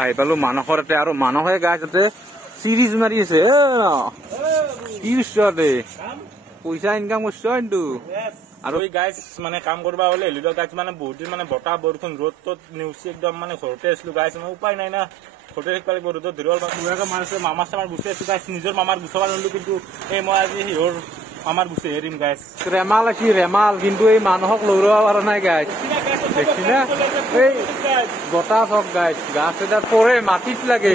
আহি পালো মানসৰতে আৰু মানসে গাই তাতে চিৰিজ মাৰি আছে কি দৃশ্যতে পইচা ইনকাম কৰিছ কিন্তু আৰু গাইজ মানে কাম কৰবা হলে হেলিলো গাইজ মানে বহুত দিন মানে বতাহ বৰষুণ ৰ'দ তত নেউচি একদম মানে ঘৰতে আছিলো গাইজ মানে উপায় নাই না ঘৰতে থাকিব লাগিব ৰ'দত ধৰিব ধুনীয়াকে মাৰিছে মামাৰ চামাৰ গুচি আছো গাইজ নিজৰ মামাৰ গুচাব নোৱাৰিলো কিন্তু এই মই আজি সিহঁৰ মামাৰ গুচি হেৰিম গাইজ ৰেমাল আছে ৰেমাল কিন্তু এই মানুহক লৌৰাব পৰা নাই গাইজ দেখছি না এই বতাহ চক গাইজ গাছ এটা পৰে মাটিত লাগে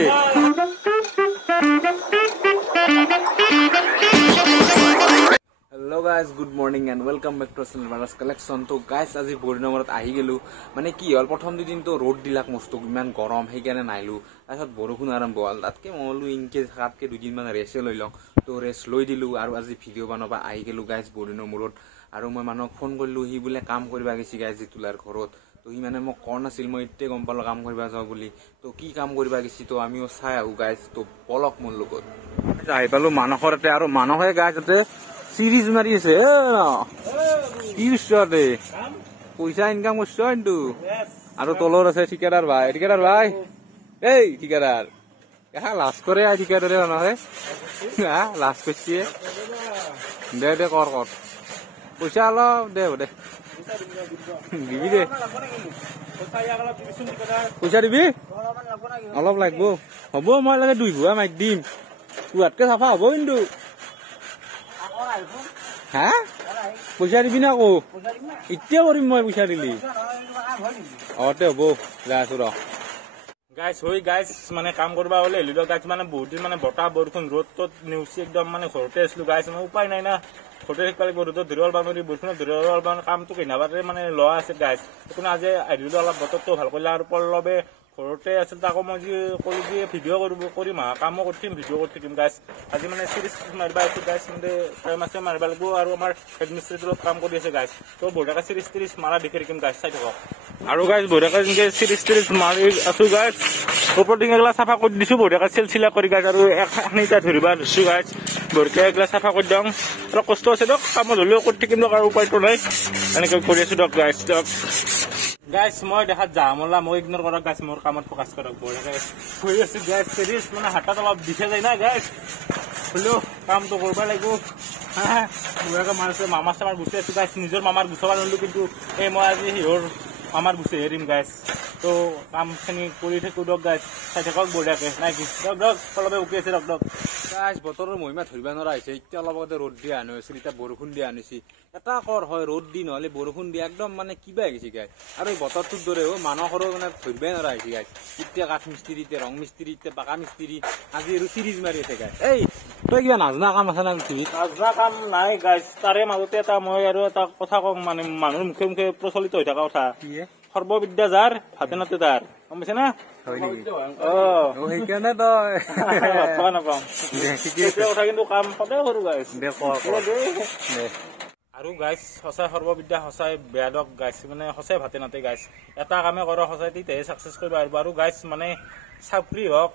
hello' guys good morning and welcome back to channel Maraj collection তো গাইজ আজি বহুত নম্বৰত আহি গেলো মানে কি হ'ল প্ৰথম দুদিনতো ৰ'দ দিলাক মস্ত ইমান গৰম সেইকাৰণে নাহিলো তাৰপিছত বৰষুণ আৰম্ভ হ'ল তাতকে মই বোলো ইনকে থকাতকে দুদিনমান ৰেষ্টে লৈ লওঁ তো ৰেষ্ট লৈ দিলো আৰু আজি ভিডিঅ' বনাব আহি গেলো গাইজ বহুত দিনৰ মূৰত আৰু মই মানুহক ফোন কৰিলো সি বোলে কাম কৰিব গৈছে গাইজ জিতুলাৰ ঘৰত তো সি মানে মোক কোৱা নাছিল মই এতিয়া গম পালো কাম কৰিব যাওঁ বুলি তো কি কাম কৰিব গৈছে তো আমিও চাই আহো গাইজ তো পলক মোৰ লগত আহি পালো মানসৰতে আৰু মানসে গাইজ তাতে চিৰিজ মাৰি আছে কি দৃশ্যতে পইচা ইনকাম কৰিছ কিন্তু আৰু তলৰ আছে ঠিকাদাৰ ভাই এই ঠিকাদাৰ লাজ কৰে ঠিকাদাৰে মানুহে লাজ কৰিছে দে দে কৰ পইচা অলপ দে দে দিবি দে পইচা দিবি অলপ লাগব হ'ব মই লাগে 2 ভুৱা মাইক দিম তোৱাতকে চাফা হ'ব কিন্তু হা পইচা দিবি না আকৌ এতিয়া কৰিম মই পইচা দিলি তে হ'ব যাই আছো ৰ গাইজ হৈ গাইজ মানে কাম কৰবা হলে হেলিলো গাইজ মানে বহুত দিন মানে বতাহ বৰষুণ ৰ'দ তত নেউচি একদম মানে ঘৰতে আছিলো গাইজ মানে উপায় নাই না ঘৰতে থাকিব লাগিব ৰ'দত ধৰিব নোৱাৰি বৰষুণত ধৰিব নোৱাৰি কামটো কিনাবাতে মানে লোৱা আছে গাইজ সেইকাৰণে আজি আহিলো অলপ বতৰটো ভাল কৰিলে আৰু পল্লৱে ঘৰতে আছিল তাকো মই যি কৰি দিয়ে ভিডিঅ' কৰিম কামো কৰি থাকিম ভিডিঅ' কৰি থাকিম গাইজ আজি মানে চিৰিজ মাৰিব আছো গাইজ মানে টাইম আছে মাৰিব লাগিব আৰু আমাৰ এডমিনিষ্ট্ৰেটৰত কাম কৰি আছে গাইজ তো বঢ়িয়াকে চিৰিজ মাৰা দেখি থাকিম গাইজ চাই থাকক আৰু গাইজ বঢ়িয়াকে যেনেকে চিৰিজ মাৰি আছো গাইজ ওপৰত এগিলা চাফা কৰি দিছো বঢ়িয়াকে চিলচিলা কৰি গাইজ আৰু এখন এতিয়া ধৰিব ধৰিছো গাইজ বঢ়িয়াকে এগিলা চাফা কৰি দিওঁ অলপ কষ্ট আছে দিয়ক কামত হ'লেও কৰি থাকিম দিয়ক আৰু উপায়টো নাই এনেকৈ কৰি আছো দিয়ক গাইজ দিয়ক গাইজ মই দেখাত যাম মই ইগনৰ কৰক গাইজ মোৰ কামত ফকাচ কৰক বঢ়িয়াকে হৈ আছো গাইজ চিৰিজ মানে হাতত অলপ দিছে যায় না গাইজ হ'লেও কামটো কৰিব লাগিব বঢ়িয়াকে মাৰিছে মামাৰ চামাৰ গুচি আছো গাইজ নিজৰ মামাৰ গুচাব নোৱাৰিলো কিন্তু এই মই আজি সিহঁৰ মামাৰ গুচি হেৰিম গাইজ তো কামখিনি কৰি থাকো দিয়ক গাইজ চাই থাকক বঢ়িয়াকে নাই কি দিয়ক অলপে উকি আছে দিয়ক গাইজ বতৰৰ মহিমা ধৰিব নোৱাৰা হৈছে এতিয়া অলপ আগতে ৰ'দ দিয়া আনি হৈছিল এতিয়া বৰষুণ দিয়া আনিছে এটা কৰ হয় ৰ'দ দি নহ'লে বৰষুণ দিয়া একদম মানে কিবা গৈছে গাইজ আৰু এই বতৰটোৰ দৰে মানুহৰো মানে ধৰিবই নোৱাৰা হৈছে গাইজ এতিয়া কাঠ মিস্ত্ৰী এতিয়া ৰং মিস্ত্ৰী এতিয়া পাকা মিস্ত্ৰী আজি আৰু চিৰিজ মাৰি আছে গাইজ এই তই কিবা নাজনা কাম আছে না পৃথিৱীত নাজনা কাম নাই গাইজ তাৰে মাজতে এটা মই আৰু এটা কথা কওঁ মানে মানুহৰ মুখে মুখে প্ৰচলিত হৈ থকা কথা সৰ্ববিদ্যা যাৰ ভাতে নাতে তাৰ গম পাইছে না সেইকাৰণে তই নাপাওঁ কথা কিন্তু কাম সদায় কৰো গাইজ আৰু গাইজ সঁচাই সৰ্ববিদ্যা সঁচাই বেয়া দক গাইজ মানে সঁচাই ভাতে নাতে গাইজ এটা কামে কৰ সঁচাই তেতিয়াহে চাকচেছ কৰিব পাৰিব আৰু গাইজ মানে চাকৰি হওক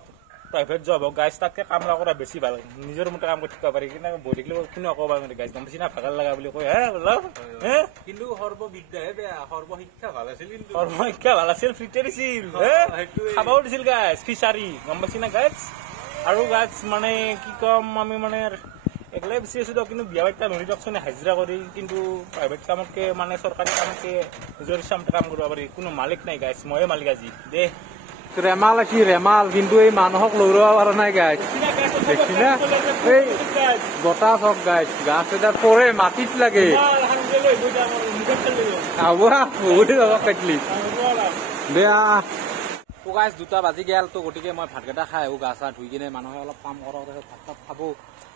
প্ৰাইভেট জব হওক গাইজ তাতকে কাম কৰা বেছি ভাল নিজৰ মতে কাম কৰি থাকিব পাৰি কিন্তু বহি থাকিলে কোনো ক'ব পাৰে গাইজ গম পাইছি না ভাগাৰ লগা বুলি কয় কিন্তু সৰ্ববিদ্যাহে বেয়া সৰ্বশিক্ষা ভাল আছিল সৰ্বশিক্ষা ভাল আছিল ফ্ৰীতে দিছিল খাবও দিছিল গাইজ ফিচাৰী গম পাইছি না গাইজ আৰু গাইজ মানে কি কম আমি মানে একলাই বেছি আছো দিয়ক কিন্তু বিয়া বাচ্চা নৰি দিয়কচোন হাজিৰা কৰি কিন্তু প্ৰাইভেট কামতকে মানে চৰকাৰী কামতকে নিজৰ ইচ্ছামতে কাম কৰিব পাৰি কোনো মালিক নাই গাইজ ময়ে মালিক আজি দে ৰেমাল আছে ৰেমাল কিন্তু এই মানুহক লৌৰাব পৰা নাই গাইজ দেখছি না এই বতাহ চক গাইজ গাছ এটা পৰে মাটিত লাগে কাটলি বেয়া গাইজ 2টা বাজি গেল তো গতিকে মই ভাতকেইটা খাই আহো গা চা ধুই কিনে মানুহে অলপ কাম কৰক তাৰপিছত ভাত চাত খাব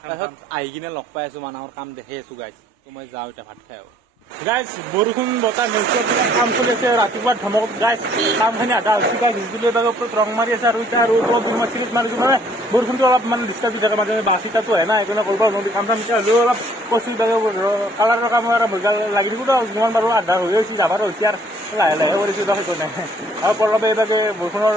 তাৰপিছত আহি কিনে লগ পাই আছো মানুহৰ কাম দেখি আছো গাইজ তো মই যাওঁ এতিয়া ভাত খাই আহো গাইজ বৰষুণ বতাহ নেউচি কাম চলি আছে ৰাতিপুৱা ধমক গাইজ কামখিনি আধা হৈছে গাইজ বিজুলী বিভাগৰ ওপৰত ৰং মাৰি আছে আৰু এতিয়া আৰু মই চিৰিজ মাৰিছো মানে বৰষুণটো অলপ মানে ডিষ্টাৰ্ব দি থাকে মাজে বাছিটাটো আহে না সেইকাৰণে কৰিব নোৱাৰি কাম চাম এতিয়া হ'লেও অলপ কচি বিভাগে কালাৰৰ কাম লাগি থাকিব যিমান বাৰু আধা হৈ হৈছে যাবাৰ হৈছে আৰু লাহে লাহে কৰিছো সেইকাৰণে আৰু পল্লৱে এইভাগে বৰষুণৰ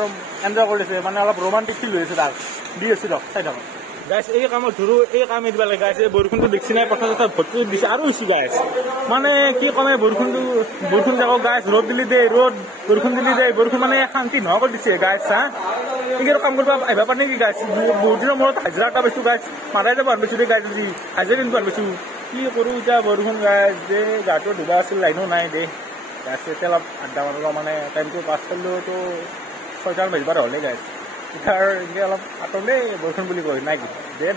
এনজয় কৰিছে মানে অলপ ৰোমান্টিক ফিল হৈ আছে তাক দি আছো দিয়ক চাই থাকক গাইজ এই কামত ধৰো এই কাম দিব লাগে গাইজ এই বৰষুণটো দেখছি নাই পথাৰ চথাৰ ভৰ্তি দিছে আৰু হৈছে গাইজ মানে কি কমে বৰষুণ যাকক গাইজ ৰ'দ দিলি দে ৰ'দ বৰষুণ দিলি দে বৰষুণ মানে শান্তি নোহোৱা কৰি দিছে গাইজ চা এইকেইটা কাম কৰিব আহিব পাৰে নেকি গাইছ বহুত দিনৰ মূৰত হাজিৰা এটা পাইছোঁ গাইছ মাৰাই যাব পাৰবিছোঁ দেই গাইছ আজি হাজিৰা দিন পাৰবিছোঁ কি কৰোঁ এতিয়া বৰষুণ গাইছ যে গাটো ধুবা আছিল লাইনো নাই দেই গাইছ এতিয়া অলপ আড্ডা মাৰিব মানে টাইমটো পাছ কৰিলেওতো 6টামান বাজিব হ'লেই গাইছ এতিয়া এনেকৈ অলপ আঁতৰ দেই বৰষুণ বুলি কয় নাই কি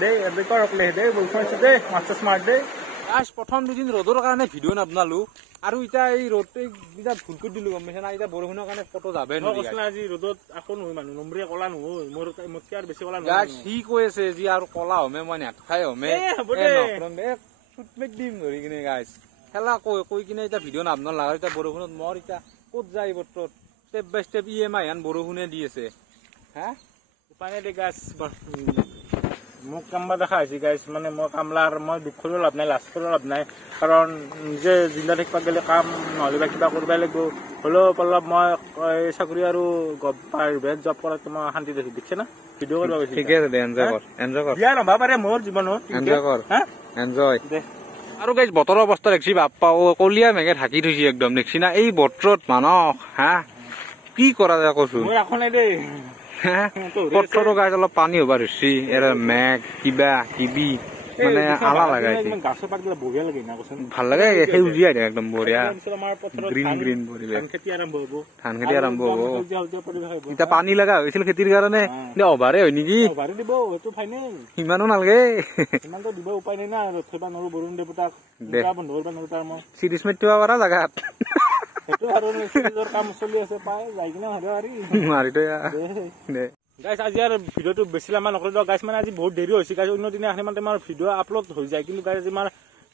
দে এনেকুৱা ৰখলে দেই বৰষুণ আছে দেই মাছ মাৰ দেই গাইছ প্ৰথম দুদিন ৰ'দৰ কাৰণে ভিডিঅ' নাবনালো আৰু এতিয়া এই ৰ'দটো এতিয়া ভুল কৰি দিলো গম পাইছে না এতিয়া বৰষুণৰ কাৰণে ফটো যাবে আজি ৰ'দত আকৌ নহয় মানুহ নম্বৰীয়া কলা নহয় মোতকে আৰু বেছি কলা গাইছ সি কৈ আছে যি আৰু কলা হমে মই নেখাই হমে দিম ধৰি কিনে গাইছ খেলা কৈ কিনে এতিয়া ভিডিঅ' নাবনাল লাগা এতিয়া বৰষুণত মোৰ এতিয়া ক'ত যায় বতৰত ষ্টেপ বাই ষ্টেপ EMI হেন বৰষুণে দি আছে হা উপায় নাই দে গাইছ মোক কামবা দেখা হৈছে গাইছ মানে মই কামলাৰ মই দুখ কৰিও লাভ নাই লাজ কৰিও লাভ নাই কাৰণ নিজে জিন্দা থাকিব গ'লে কাম নহ'লে বা কিবা কৰিব লাগিব হ'লেও অলপ মই চাকৰি আৰু প্ৰাইভেট জব কৰাত মই শান্তি দেখিছোঁ দেখিছে না ভিডিঅ' কৰিব গৈছোঁ ঠিকে আছে দে এনজয় কৰ বিয়া নহ'ব পাৰে মোৰ জীৱনত এনজয় কৰ এনজয় আৰু গাইছ বতৰৰ অৱস্থা দেখছি বাপ্পা কলিয়া মেঘে ঢাকি থৈছে একদম দেখছি না এই বতৰত মানুহ হা কি কৰা যায় কৈছো মই ৰাখো নাই দেই বতৰো গাইছ অলপ পানী হ'ব ধৰিছি এৰে মেঘ কিবা কিবি মানে আলা লাগাইছে গাছৰ পাতবিলাক বঢ়িয়া লাগে না কৈছে ভাল লাগে সেউজীয়া একদম বঢ়িয়া আমাৰ পথাৰত গ্ৰীণ পৰিৱেশ ধান খেতি আৰম্ভ হ'ব ধান খেতি আৰম্ভ হ'ব এতিয়া পানী লগা হৈছিল খেতিৰ কাৰণে অভাৰে হয় নেকি ভাৰি দিব সেইটো ফাইনেল ইমানো নালাগে ইমানটো দিব উপায় নাই না ৰথবা নৰো বৰুণ দেৱতাক বন্ধ কৰিব নোৱাৰো তাৰ মই চিৰিজ মাৰিব পৰা জাগাত সেইটো আৰু নিজৰ কাম চলি আছে পাই যাই কিনে মাৰি দে গাইছ আজি আৰু ভিডিঅ'টো বেছি লাম্বা নকৰিলোঁ গাইছ মানে আজি বহুত দেৰি হৈছে গাইছ অন্য দিনা এখন মানে আমাৰ ভিডিঅ' আপলোড হৈ যায় কিন্তু গাইছ আমাৰ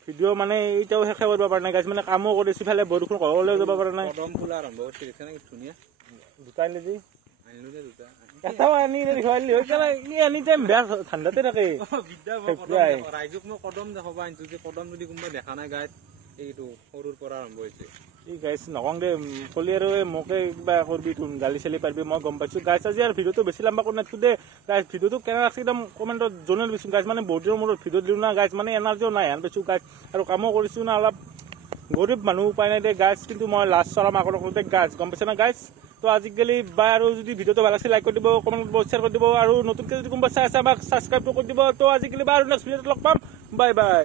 ভিডিঅ' মানে এতিয়াও শেষ কৰিব পৰা নাই গাইছ মানে কামো কৰিছোঁ ইফালে বৰষুণ ঘৰলৈও যাব পৰা নাই ধুনীয়া দুটা আনিলে যি এটাও আনি এনি টাইম বেয়া ঠাণ্ডাতে থাকে ৰাইজক মই কদম দেখাব আনিছো যে কদম যদি কোনোবাই দেখা নাই গাইছ এইটো সৰুৰ পৰা আৰম্ভ হৈছে এই গাইছ নকওঁ দে কলি আৰু মোকে কিবা কৰিবি তোন গালি চালি পাৰিবি মই গম পাইছোঁ গাইছ আজি আৰু ভিডিঅ'টো বেছি লাম্বা কৰি নাথাকোঁ দে গাইছ ভিডিঅ'টো কেনে লাগছে একদম কমেণ্টত জনাই দিছোঁ গাইছ মানে বহুত দিনৰ মূৰত ভিডিঅ' দিওঁ না গাইছ মানে এনাৰ্জিও নাই হেন পাইছোঁ গাইছ আৰু কামো কৰিছোঁ না অলপ গৰীব মানুহ উপায় নাই দে গাইছ কিন্তু মই লাষ্ট চলাম আগত কৰোঁতে গাইছ গম পাইছে না গাইছ তো আজিকালি বা আৰু যদি ভিডিঅ'টো ভাল আছে লাইক কৰি দিব কমেণ্ট কৰিব শ্বেয়াৰ কৰি দিব আৰু নতুনকৈ যদি কোনোবা চাই আছে আমাক ছাবস্ক্ৰাইবটো কৰি দিব তো আজিকালি বা আৰু নেক্সট ভিডিঅ'ত লগ পাম বাই বাই